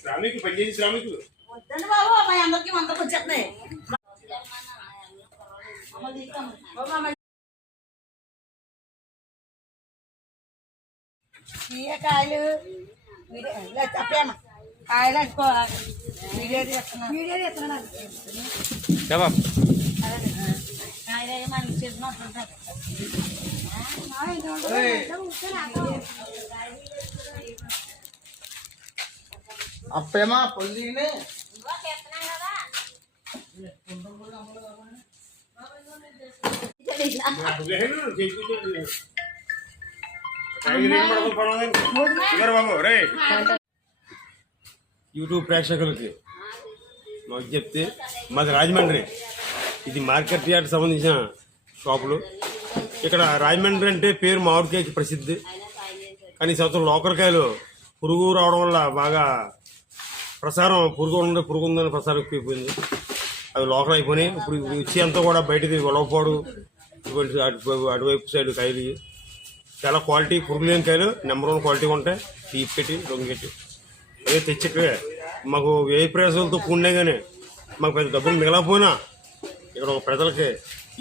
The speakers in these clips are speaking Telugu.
శ్రామికులు పనిచేసి శ్రామికులు వద్దండి బాబు అమ్మాయి అందరికి వందకు వచ్చేస్తున్నాయి. కాయలు చెప్పాను కాయలు వీడియో తీస్తున్నాను కాయలు మనకి చేసినట్టుంటారు. అప్పేమా పొల్లిని యూట్యూబ్ ప్రేక్షకులకి మాకు చెప్తే మాది రాజమండ్రి, ఇది మార్కెట్ యార్డ్ సంబంధించిన షాపులు. ఇక్కడ రాజమండ్రి అంటే పేరు మామిడికాయకి ప్రసిద్ధి, కానీ ఈ సంవత్సరం లోకరకాయలు పురుగు రావడం వల్ల బాగా ప్రసారం పురుగు ఉందని ప్రసారం ఎక్కువైపోయింది. అవి లోకల్ అయిపోయినాయి. ఇప్పుడు వచ్చి అంతా కూడా బయటది గొడవపాడు అటువైపు సైడ్ కాయలు చాలా క్వాలిటీ పురుగు లేని కాయలు నెంబర్ 1 క్వాలిటీ ఉంటాయి. తీపెట్టి దొంగెట్టి అదే తెచ్చి మాకు వ్యయ ప్రయాసాలతో కూడినా కానీ మాకు పెద్ద డబ్బులు మిగలకపోయినా ఇక్కడ ఒక ప్రజలకి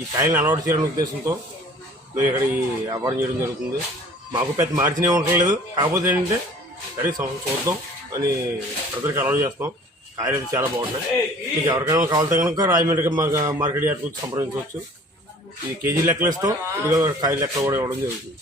ఈ కాయలను అలవాటు చేయాలనే ఉద్దేశంతో మేము ఇక్కడ ఈ వ్యాపారం చేయడం జరుగుతుంది. మాకు పెద్ద మార్జిన్ ఏమి ఉండలేదు, కాకపోతే ఏంటంటే సరే చూద్దాం అని ప్రజలకు అలవాటు చేస్తాం. కాయలు అయితే చాలా బాగుంటాయి. మీకు ఎవరికైనా కావాలితే కనుక రాజమండ్రికి మాకు మార్కెట్ యార్డ్ వచ్చి సంప్రదించవచ్చు. ఇది కేజీ లెక్కలు ఇస్తాం, ఇదిగో కాయలు లెక్కలు కూడా ఇవ్వడం జరుగుతుంది.